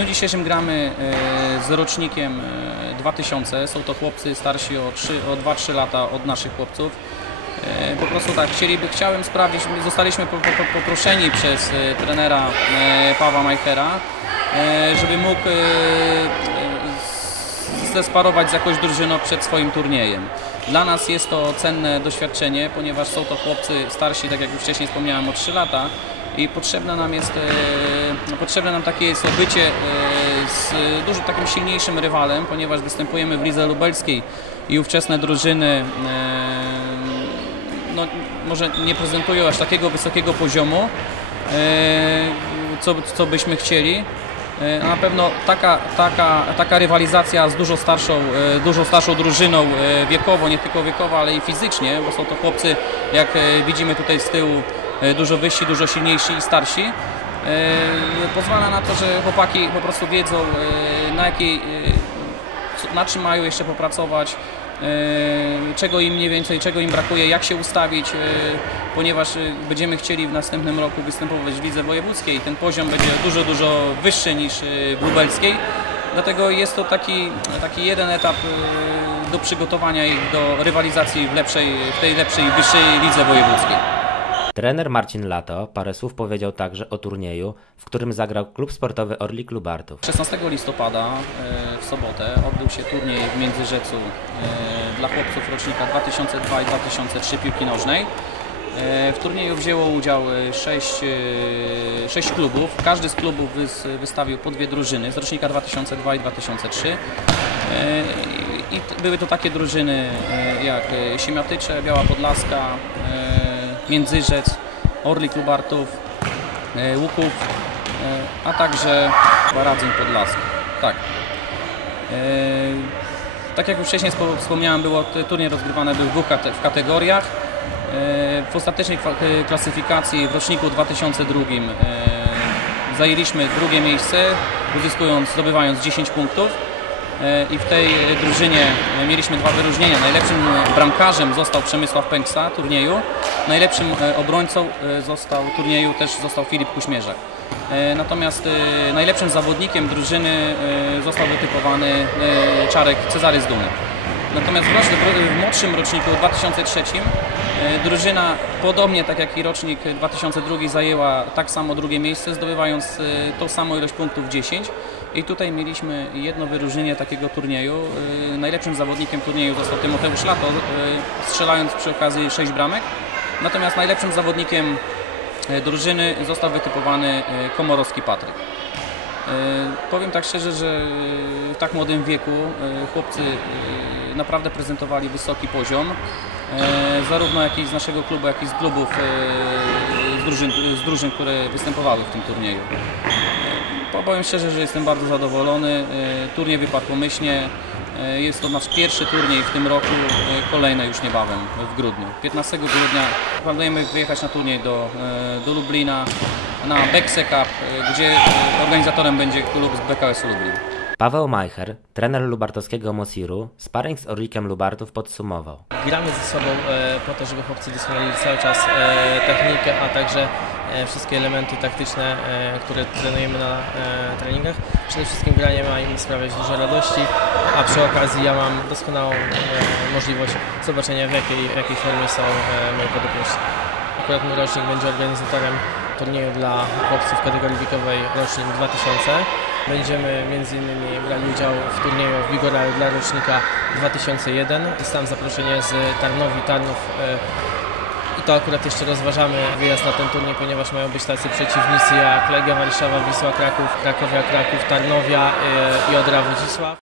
dniu dzisiejszym gramy e, z rocznikiem e, 2000. Są to chłopcy starsi o, 3, o 2-3 lata od naszych chłopców. E, Po prostu tak, chcieliby, chciałem sprawdzić, my zostaliśmy po, po, po- poproszeni przez e, trenera e, Pawła Majchera, e, żeby mógł e, e, zesparować z jakąś drużyną przed swoim turniejem. Dla nas jest to cenne doświadczenie, ponieważ są to chłopcy starsi, tak jak już wcześniej wspomniałem, o 3 lata i potrzebne nam jest, e, potrzebne nam takie jest obycie e, z dużo takim silniejszym rywalem, ponieważ występujemy w lidze lubelskiej i ówczesne drużyny e, no, może nie prezentują aż takiego wysokiego poziomu, co, co byśmy chcieli. E, Na pewno taka, taka, taka rywalizacja z dużo starszą, e, dużo starszą drużyną e, wiekowo, nie tylko wiekowo, ale i fizycznie, bo są to chłopcy, jak widzimy tutaj z tyłu, dużo wyżsi, dużo silniejsi i starsi. Pozwala na to, że chłopaki po prostu wiedzą na jakiej, na czym mają jeszcze popracować, e, czego im mniej więcej, czego im brakuje, jak się ustawić, e, ponieważ e, będziemy chcieli w następnym roku występować w lidze wojewódzkiej. Ten poziom będzie dużo, dużo wyższy niż w lubelskiej. Dlatego jest to taki, taki jeden etap do przygotowania ich do rywalizacji w, lepszej, w tej lepszej, wyższej lidze wojewódzkiej. Trener Marcin Lato parę słów powiedział także o turnieju, w którym zagrał klub sportowy Orlik Lubartów. 16 listopada e, w sobotę odbył się turniej w Międzyrzecu e, dla chłopców rocznika 2002 i 2003 piłki nożnej. E, W turnieju wzięło udział 6, 6 klubów. Każdy z klubów wys- wystawił po dwie drużyny z rocznika 2002 i 2003. E, I były to takie drużyny jak Siemiatycze, Biała Podlaska, Międzyrzec, Orlik Lubartów, e, Łuków, e, a także Baradzin Podlaski. Tak. E, Tak jak już wcześniej spo- wspomniałem, było turniej rozgrywany był w dwóch kategoriach. W ostatecznej klasyfikacji w roczniku 2002 e, zajęliśmy drugie miejsce, uzyskując, zdobywając 10 punktów. E, I w tej e, drużynie e, mieliśmy dwa wyróżnienia. Najlepszym bramkarzem został Przemysław Pęksa turnieju. Najlepszym obrońcą został turnieju też został Filip Kuśmierzak. Natomiast najlepszym zawodnikiem drużyny został wytypowany Czarek Cezary Zduny. Natomiast w, młodszym roczniku 2003 e, drużyna, podobnie tak jak i rocznik 2002, zajęła tak samo drugie miejsce, zdobywając tą samą ilość punktów 10. I tutaj mieliśmy jedno wyróżnienie takiego turnieju. E, Najlepszym zawodnikiem turnieju został Tymoteusz Lato, e, strzelając przy okazji 6 bramek. Natomiast najlepszym zawodnikiem e, drużyny został wytypowany Komorowski Patryk. Powiem tak szczerze, że w tak młodym wieku chłopcy naprawdę prezentowali wysoki poziom, zarówno jak i z naszego klubu, jak i z klubów, z drużyn, z drużyn które występowały w tym turnieju. Powiem szczerze, że jestem bardzo zadowolony. E, Turniej wypadł pomyślnie. E, Jest to nasz pierwszy turniej w tym roku, e, kolejny już niebawem w grudniu. 15 grudnia planujemy wyjechać na turniej do, do Lublina na Bekse Cup, gdzie organizatorem będzie klub z BKS Lublin. Paweł Majcher, trener lubartowskiego Mosiru, sparring z Orlikiem Lubartów podsumował. Gramy ze sobą e, po to, żeby chłopcy doskonalili cały czas e, technikę, a także wszystkie elementy taktyczne, e, które trenujemy na e, treningach. Przede wszystkim granie ma im sprawiać dużo radości, a przy okazji ja mam doskonałą e, możliwość zobaczenia w jakiej, w jakiej formie są e, moi podopieczni. Akurat mój rocznik będzie organizatorem turnieju dla chłopców kategorii wiekowej rocznik 2000. Będziemy innymi brali udział w turnieju w Bigoraju dla rocznika 2001. Dostałem zaproszenie z Tarnowi Tarnów e, i to akurat jeszcze rozważamy wyjazd na ten turniej, ponieważ mają być tacy przeciwnicy jak Legia Warszawa, Wisła Kraków, Krakowia Kraków, Tarnowia i Odra Wodzisław.